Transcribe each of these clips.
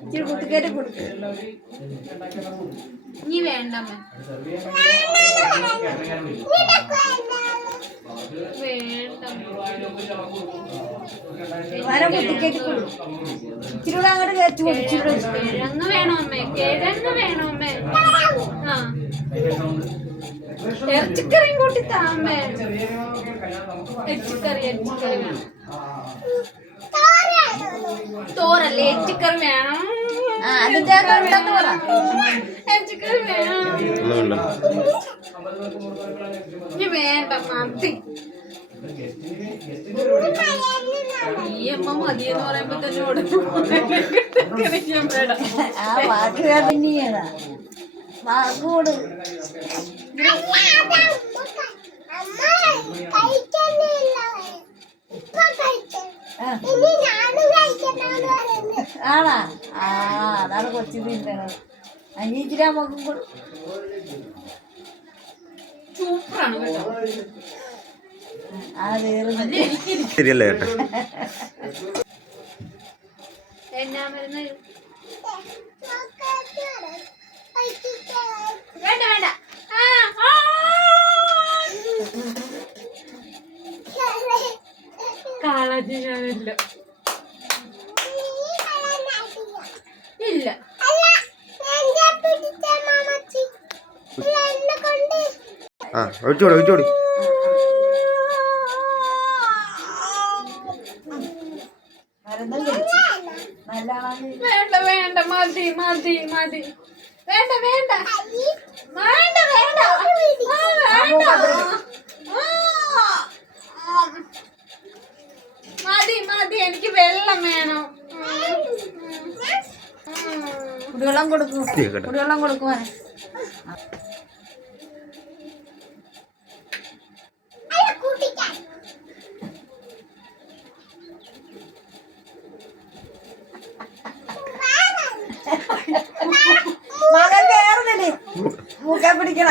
ഇച്ചിരി കുത്തിക്കയറ്റി കൊടുക്ക് ഇനി വേണ്ട വേണ്ട വര കുത്തിക്കയറ്റി കൊടുക്കും ഇച്ചിരി കൂടെ അങ്ങോട്ട് കയറ്റി കൊടുക്കും ഇച്ചിരി കൂടെ. കിഴങ്ങ് വേണോ അമ്മേ? കിഴങ്ങ് വേണോ അമ്മേ? ആ. ഇറച്ചിക്കറിയും കൂട്ടി താമേ ഇറച്ചിക്കറി ഇറച്ചിക്കറി വേണം. തോറല്ലേ ഏറ്റിക്കറി വേണം. വേണം. ഇനി വേണ്ട മതി. ഈ അമ്മ മതിയെന്ന് പറയുമ്പോ തന്നെ ഉടനെ വാക്ക് കൊടു. ആണാ? ആ അതാണ് കൊച്ചു തിന്നണത് അഞ്ഞിച്ചിരി നമുക്കും ശരിയല്ലേ ഏട്ടാ? എന്നാ മരുന്ന് വേണ്ട വേണ്ട. കളഞ്ഞ് ഞാനില്ല ആ ഒഴിച്ചോടി ഒഴിച്ചോടി. വേണ്ട വേണ്ട മതി മതി മതി. വേണ്ട വേണ്ട. വേണ്ട വേണ്ട. മതി മതി. എനിക്ക് വെള്ളം വേണം. കുടിവെള്ളം കൊടുക്കും. കുടിവെള്ളം കൊടുക്കുവാൻ. മൂക്കെ പിടിക്കണ.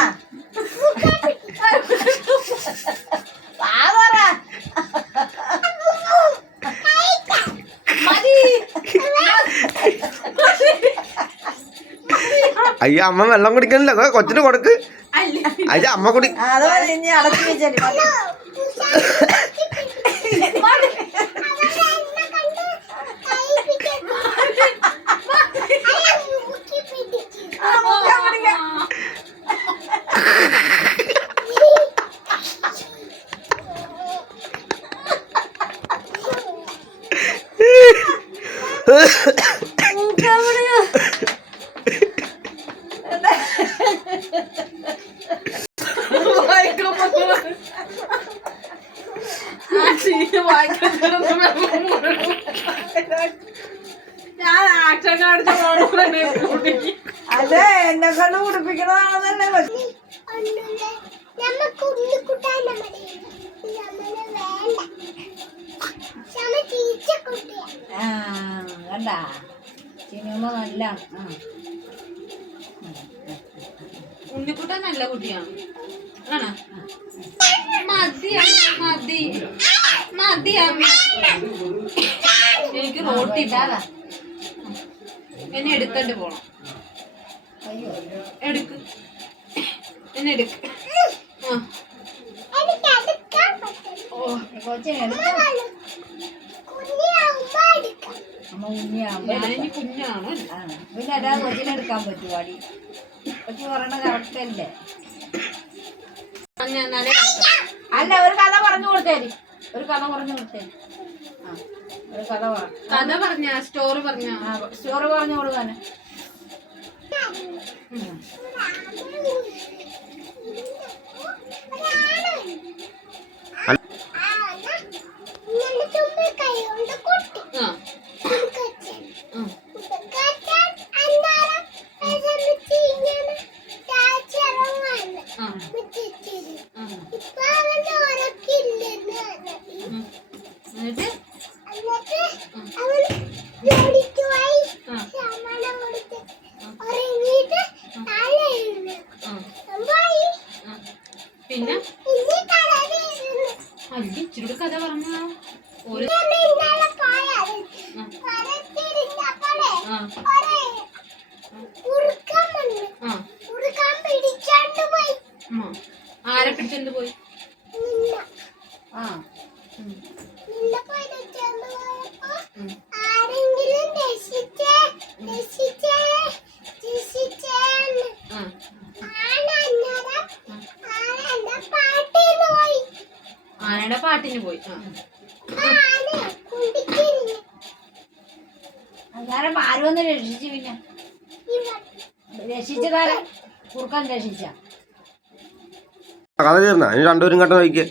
അയ്യോ അമ്മ വെള്ളം കുടിക്കണില്ല. കൊച്ചിന് കൊടുക്ക്. അയ്യോ അമ്മ കുടി അടച്ചു വെച്ചാൽ മതി. ആ, മൂക്കെ പിടിക്കാം. മൂക്കെ പിടിക്കാം. ഞാൻ ആക്ഷൻ കാണിച്ച അതെ എന്നെ കൊണ്ട് കുടിപ്പിക്കണതാണെന്നല്ലേ കണ്ട സിനിമ നല്ല ആ. ഉണ്ണിക്കുട്ടൻ നല്ല കുട്ടിയാണ് ആണോ? മതി. മതി. മതി അമ്മ ഇതാതാ. എന്നെ എടുത്തണ്ട് പോണം. എടുക്ക്. എന്നെ എടുക്ക്. ഞാനിനി കുഞ്ഞാണ്? പിന്നെ അതാ കൊച്ചിനെടുക്കാൻ പറ്റുവാടി കൊച്ചു പറയണ കറക്റ്റ് അല്ലേ ഒരു കഥ പറഞ്ഞു കൊടുത്തേരി. ഒരു കഥ പറഞ്ഞു കൊടുത്തേരി. കഥ പറ കഥ പറഞ്ഞ സ്റ്റോറി പറഞ്ഞ സ്റ്റോറി പറഞ്ഞു കൊടുക്കാന് ആ ഉം. ആ ആ ഉം. എന്നിട്ട് ആ ആ പിന്നെ അല്ല ഇച്ചിരി കഥ പറഞ്ഞ ഒരു ആ. ആ കുറുക്കാൻ വന്നു ആ കുറുക്കാൻ പിടിച്ചാണ്ട് പോയി ഉം. ആരെ പിടിച്ചോണ്ട് പോയി നിന്ന ആ ഉം. നിന്ന പോയി വെച്ചോണ്ട് പോയപ്പോ ഉം. ആരെങ്കിലും രക്ഷിച്ചേ രക്ഷിച്ചേ രക്ഷിച്ചേന്ന് ആ ആന അന്നേരം ആന പിടിച്ചെന്ത് പോയി? ആനയുടെ പാട്ടിന് പോയി. ആ. അന്നേരം ആര് വന്ന് രക്ഷിച്ചു പിന്നെ. രക്ഷിച്ചതാരെ കുറുക്കാൻ രക്ഷിച്ച. കഥ തീർന്ന? ഇനി രണ്ടുപേരും കണ്ട നോക്കിയേ